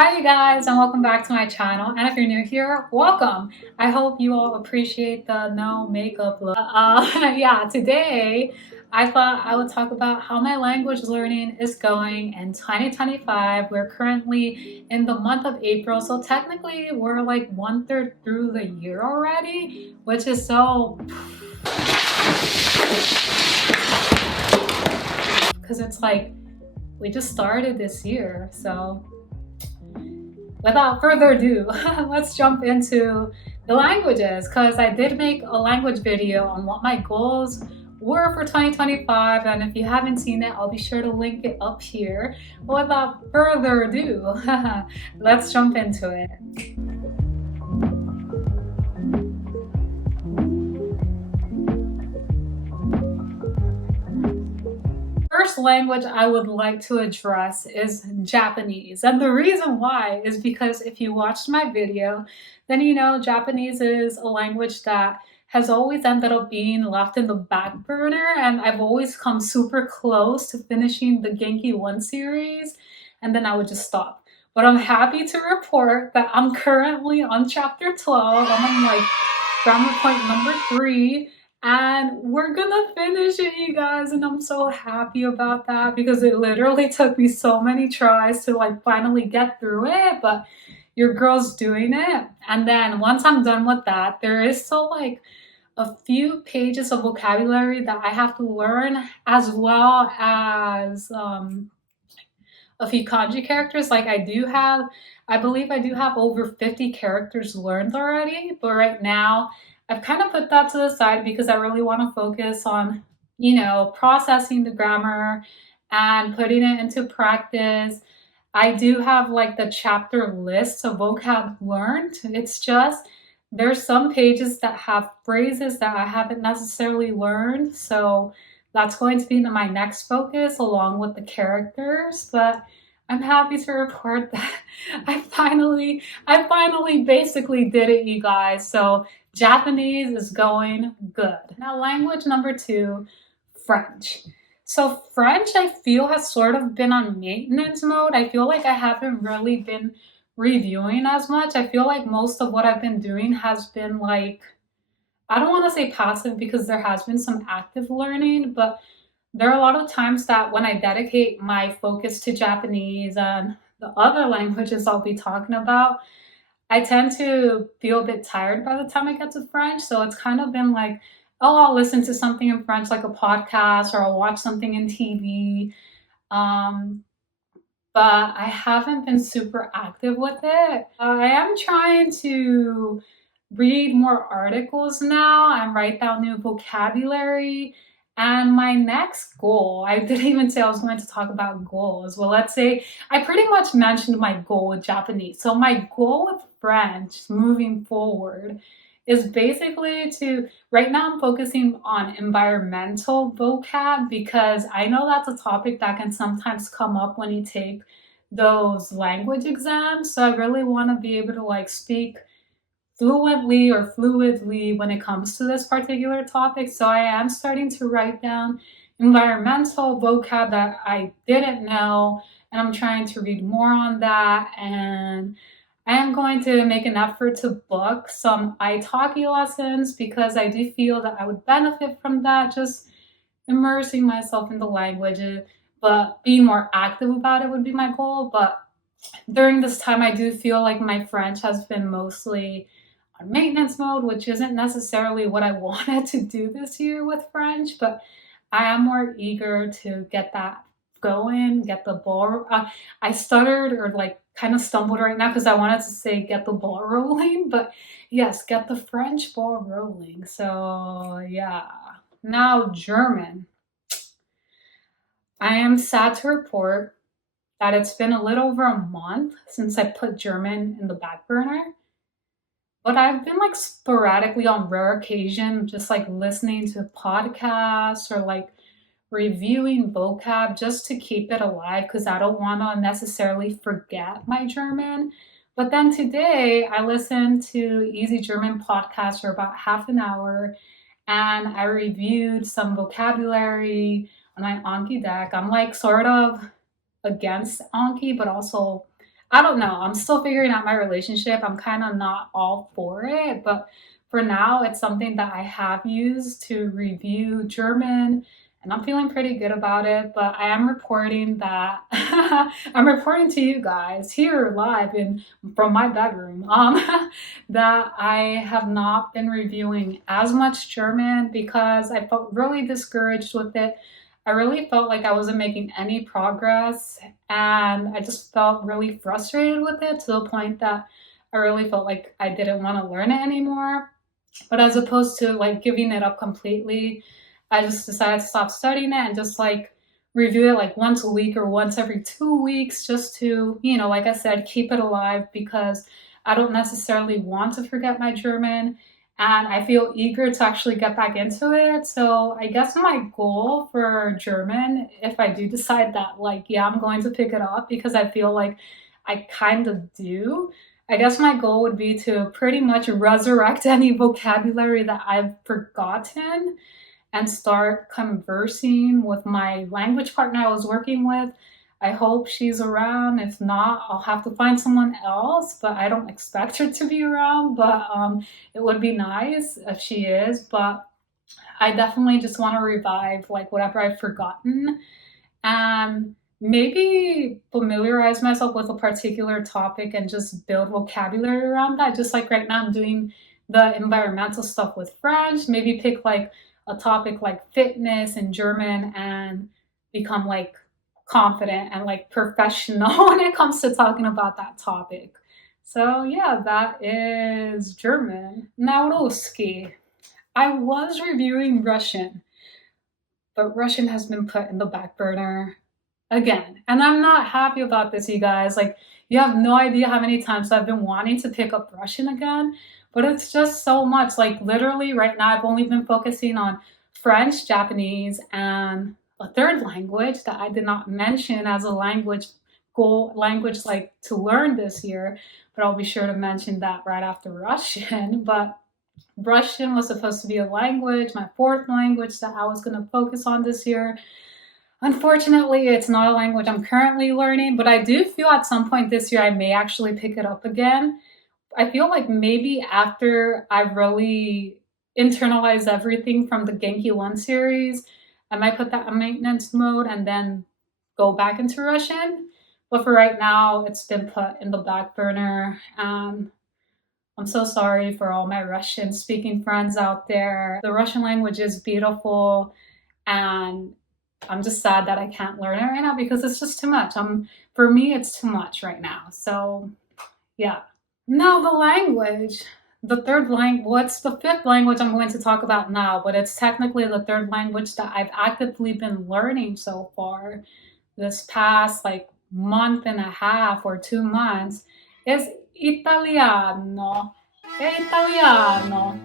Hi you guys and welcome back to my channel, and if you're new here, welcome. I hope you all appreciate the no makeup look. Yeah, today I thought I would talk about how my language learning is going in 2025. We're currently in the month of April, so technically we're like 1/3 through the year already, which is so because it's like we just started this year. So without further ado, let's jump into the languages, because I did make a language video on what my goals were for 2025, and if you haven't seen it, I'll be sure to link it up here. But without further ado, let's jump into it. First language I would like to address is Japanese. And the reason why is because if you watched my video, then you know Japanese is a language that has always ended up being left in the back burner, and I've always come super close to finishing the Genki 1 series, and then I would just stop. But I'm happy to report that I'm currently on chapter 12. I'm on like grammar point number 3, and we're gonna finish it, you guys, and I'm so happy about that because it literally took me so many tries to like finally get through it, but your girl's doing it. And then once I'm done with that, there is still like a few pages of vocabulary that I have to learn, as well as a few kanji characters. Like I believe I do have over 50 characters learned already, but right now I've kind of put that to the side because I really want to focus on, processing the grammar and putting it into practice. I do have like the chapter list of vocab learned. It's just there's some pages that have phrases that I haven't necessarily learned. So that's going to be my next focus along with the characters. But I'm happy to report that I finally basically did it, you guys. So Japanese is going good. Now, language number 2, French. So French, I feel, has sort of been on maintenance mode. I feel like I haven't really been reviewing as much. I feel like most of what I've been doing has been like, I don't want to say passive because there has been some active learning, but there are a lot of times that when I dedicate my focus to Japanese and the other languages I'll be talking about, I tend to feel a bit tired by the time I get to French. So it's kind of been like, oh, I'll listen to something in French, like a podcast, or I'll watch something in TV. Um, but I haven't been super active with it. I am trying to read more articles now and write down new vocabulary. And my next goal, I didn't even say I was going to talk about goals. Well, let's say I pretty much mentioned my goal with Japanese. So my goal with French moving forward is basically to, right now I'm focusing on environmental vocab because I know that's a topic that can sometimes come up when you take those language exams. So I really want to be able to like speak fluidly when it comes to this particular topic. So I am starting to write down environmental vocab that I didn't know, and I'm trying to read more on that. And I am going to make an effort to book some italki lessons because I do feel that I would benefit from that, just immersing myself in the language. But being more active about it would be my goal. But during this time, I do feel like my French has been mostly on maintenance mode, which isn't necessarily what I wanted to do this year with French, but I am more eager to get that going, get the ball. I stuttered or like kind of stumbled right now because I wanted to say get the ball rolling, but yes, get the French ball rolling. So yeah. Now, German. I am sad to report that it's been a little over a month since I put German in the back burner. But I've been like sporadically on rare occasion, just like listening to podcasts or like reviewing vocab just to keep it alive because I don't want to necessarily forget my German. But then today I listened to Easy German podcast for about half an hour, and I reviewed some vocabulary on my Anki deck. I'm like sort of against Anki, but also I don't know. I'm still figuring out my relationship. I'm kind of not all for it, but for now, it's something that I have used to review German, and I'm feeling pretty good about it. But I am reporting that I'm reporting to you guys here live in from my bedroom that I have not been reviewing as much German because I felt really discouraged with it. I really felt like I wasn't making any progress, and I just felt really frustrated with it to the point that I really felt like I didn't want to learn it anymore. But as opposed to like giving it up completely, I just decided to stop studying it and just like review it like once a week or once every 2 weeks just to, like I said, keep it alive because I don't necessarily want to forget my German and I feel eager to actually get back into it. So I guess my goal for German, if I do decide that, like, yeah, I'm going to pick it up because I feel like I kind of do. I guess my goal would be to pretty much resurrect any vocabulary that I've forgotten and start conversing with my language partner I was working with. I hope she's around. If not, I'll have to find someone else, but I don't expect her to be around. But it would be nice if she is. But I definitely just want to revive like whatever I've forgotten and maybe familiarize myself with a particular topic and just build vocabulary around that. Just like right now, I'm doing the environmental stuff with French. Maybe pick like a topic like fitness in German and become like confident and like professional when it comes to talking about that topic. So, yeah, that is German. Now, Ruski. I was reviewing Russian, but Russian has been put in the back burner again. And I'm not happy about this, you guys. Like, you have no idea how many times I've been wanting to pick up Russian again, but it's just so much. Like, literally, right now, I've only been focusing on French, Japanese, and a third language that I did not mention as a language like to learn this year, but I'll be sure to mention that right after Russian. But Russian was supposed to be a language, my fourth language that I was going to focus on this year. Unfortunately, it's not a language I'm currently learning, but I do feel at some point this year I may actually pick it up again. I feel like maybe after I really internalize everything from the Genki 1 series, I might put that in maintenance mode and then go back into Russian. But for right now, it's been put in the back burner. I'm so sorry for all my Russian speaking friends out there. The Russian language is beautiful and I'm just sad that I can't learn it right now because it's just too much. For me, it's too much right now. So, yeah. Now the language. The third language, what's the fifth language I'm going to talk about now, but it's technically the third language that I've actively been learning so far this past like month and a half or 2 months is Italiano. È Italiano.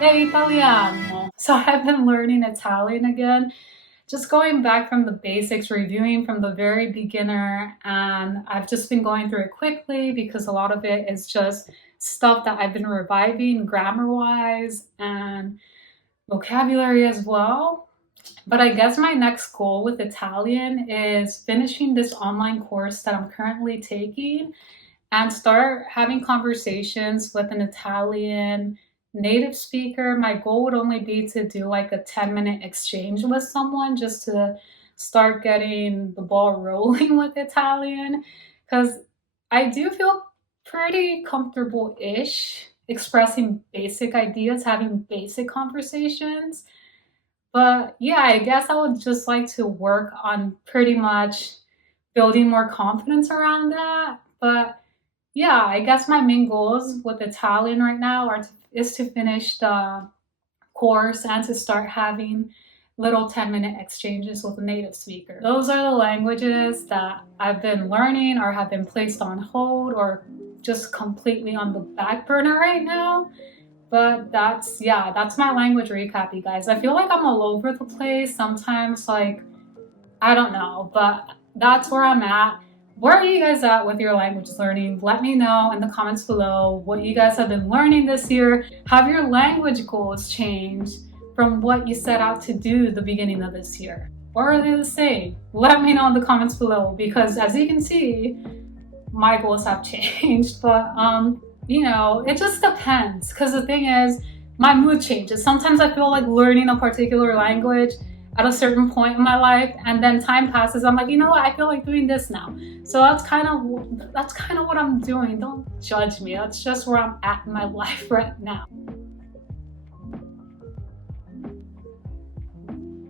È Italiano. So I've been learning Italian again, just going back from the basics, reviewing from the very beginner, and I've just been going through it quickly because a lot of it is just stuff that I've been reviving grammar wise and vocabulary as well. But I guess my next goal with Italian is finishing this online course that I'm currently taking and start having conversations with an Italian native speaker. My goal would only be to do like a 10-minute exchange with someone just to start getting the ball rolling with Italian because I do feel pretty comfortable ish expressing basic ideas, having basic conversations. But yeah, I guess I would just like to work on pretty much building more confidence around that. But yeah, I guess my main goals with Italian right now is to finish the course and to start having little 10-minute exchanges with a native speaker. Those are the languages that I've been learning or have been placed on hold or just completely on the back burner right now. But that's my language recap, you guys. I feel like I'm all over the place sometimes, like, I don't know, but that's where I'm at. Where are you guys at with your language learning? Let me know in the comments below what you guys have been learning this year. Have your language goals changed from what you set out to do the beginning of this year? Or are they the same? Let me know in the comments below because as you can see, my goals have changed. But you know, it just depends, because the thing is, my mood changes. Sometimes I feel like learning a particular language at a certain point in my life, and then time passes, I'm like, you know what, I feel like doing this now. So that's kind of what I'm doing. Don't judge me. That's just where I'm at in my life right now.